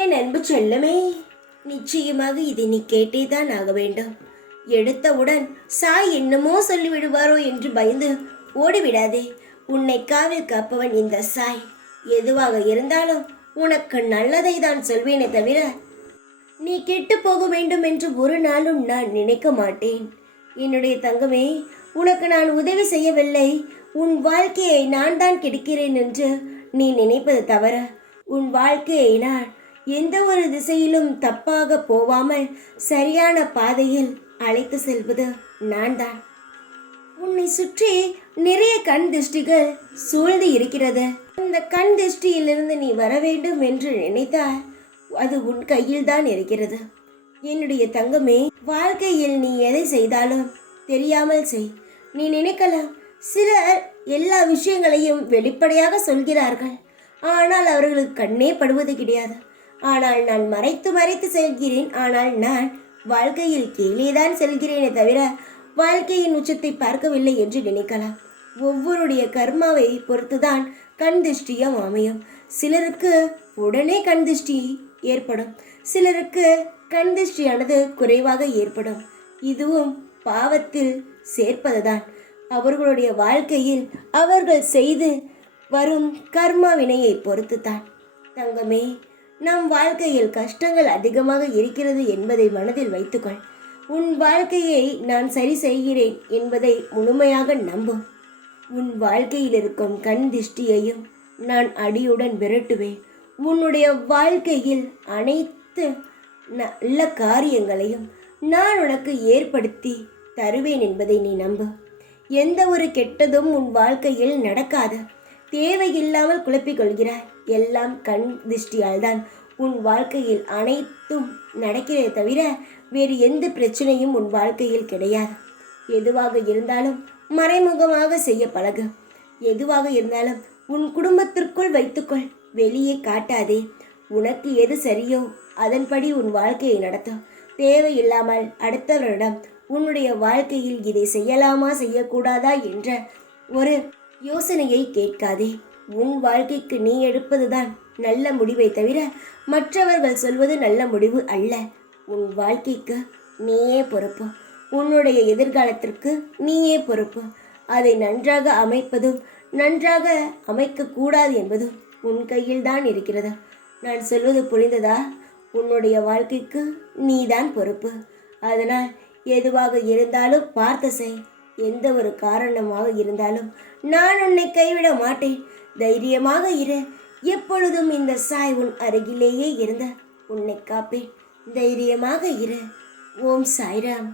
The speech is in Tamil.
என் அன்பு செல்லமே, நிச்சயமாக இதை நீ கேட்டேதான் ஆக வேண்டும். எடுத்தவுடன் சாய் என்னமோ சொல்லிவிடுவாரோ என்று பயந்து ஓடிவிடாதே. உன்னை காவில் காப்பவன் இந்த சாய். எதுவாக இருந்தாலும் உனக்கு நல்லதை தான் சொல்வேனே தவிர நீ கெட்டு போக வேண்டும் என்று ஒரு நாளும் நான் நினைக்க மாட்டேன். என்னுடைய தங்கமே, உனக்கு நான் உதவி செய்யவில்லை, உன் வாழ்க்கையை நான் தான் கெடுக்கிறேன் என்று நீ நினைப்பது தவற. உன் வாழ்க்கையை நான் எந்த ஒரு திசையிலும் தப்பாக போவாமல் சரியான பாதையில் அழைத்து செல்வது நான் தான். உன்னை சுற்றி நிறைய கண் திருஷ்டிகள் சூழ்ந்து இருக்கிறது. அந்த கண் திருஷ்டியிலிருந்து நீ வர வேண்டும் என்று நினைத்தால் அது உன் கையில் தான் இருக்கிறது. என்னுடைய தங்கமே, வாழ்க்கையில் நீ எதை செய்தாலும் தெரியாமல் செய். நீ நினைக்கலாம், சிலர் எல்லா விஷயங்களையும் வெளிப்படையாக சொல்கிறார்கள், ஆனால் அவர்களுக்கு கண்ணே படுவது கிடையாது. ஆனால் நான் மறைத்து மறைத்து செல்கிறேன். ஆனால் நான் வாழ்க்கையில் கீழேதான் செல்கிறேனே தவிர வாழ்க்கையின் உச்சத்தை பார்க்கவில்லை என்று நினைக்கலாம். ஒவ்வொருடைய கர்மாவை பொறுத்துதான் கண் திருஷ்டியும் அமையும். சிலருக்கு உடனே கண் திருஷ்டி ஏற்படும், சிலருக்கு கண் திருஷ்டியானது குறைவாக ஏற்படும். இதுவும் பாவத்தில் சேர்ப்பதுதான். அவர்களுடைய வாழ்க்கையில் அவர்கள் செய்து வரும் கர்மா வினையை பொறுத்துதான். தங்கமே, நம் வாழ்க்கையில் கஷ்டங்கள் அதிகமாக இருக்கிறது என்பதை மனதில் வைத்துக்கொள். உன் வாழ்க்கையை நான் சரி செய்கிறேன் என்பதை முழுமையாக நம்பும். உன் வாழ்க்கையில் இருக்கும் கண் திருஷ்டியையும் நான் அடியுடன் விரட்டுவேன். உன்னுடைய வாழ்க்கையில் அனைத்து நல்ல காரியங்களையும் நான் உனக்கு ஏற்படுத்தி தருவேன் என்பதை நீ நம்பு. எந்த ஒரு கெட்டதும் உன் வாழ்க்கையில் நடக்காது. தேவையில்லாமல் குழப்பிக் கொள்கிறாய். எல்லாம் கண் திருஷ்டியால் தான் உன் வாழ்க்கையில் அனைத்தும் நடக்கிறதே தவிர வேறு எந்த பிரச்சனையும் உன் வாழ்க்கையில் கிடையாது. எதுவாக இருந்தாலும் மறைமுகமாக செய்ய பழகு. எதுவாக இருந்தாலும் உன் குடும்பத்திற்குள் வைத்துக்கொள், வெளியே காட்டாதே. உனக்கு எது சரியோ அதன்படி உன் வாழ்க்கையை நடத்தும். தேவையில்லாமல் அடுத்தவரிடம் உன்னுடைய வாழ்க்கையில் இதை செய்யலாமா செய்யக்கூடாதா என்ற ஒரு யோசனையை கேட்காதே. உன் வாழ்க்கைக்கு நீ எடுப்பதுதான் நல்ல முடிவை தவிர மற்றவர்கள் சொல்வது நல்ல முடிவு அல்ல. உன் வாழ்க்கைக்கு நீயே பொறுப்பு. உன்னுடைய எதிர்காலத்திற்கு நீயே பொறுப்பு. அதை நன்றாக அமைப்பதும் நன்றாக அமைக்கக்கூடாது என்பதும் உன் கையில் தான் இருக்கிறது. நான் சொல்வது புரிந்ததா? உன்னுடைய வாழ்க்கைக்கு நீதான் பொறுப்பு. அதனால் எதுவாக இருந்தாலும் பார்த்து செய். எந்த ஒரு காரணமாக இருந்தாலும் நான் உன்னை கைவிட மாட்டேன். தைரியமாக இரு. எப்பொழுதும் இந்த சாய் உன் அருகிலேயே இருந்து உன்னை காப்பேன். தைரியமாக இரு. ஓம் சாய்ராம்.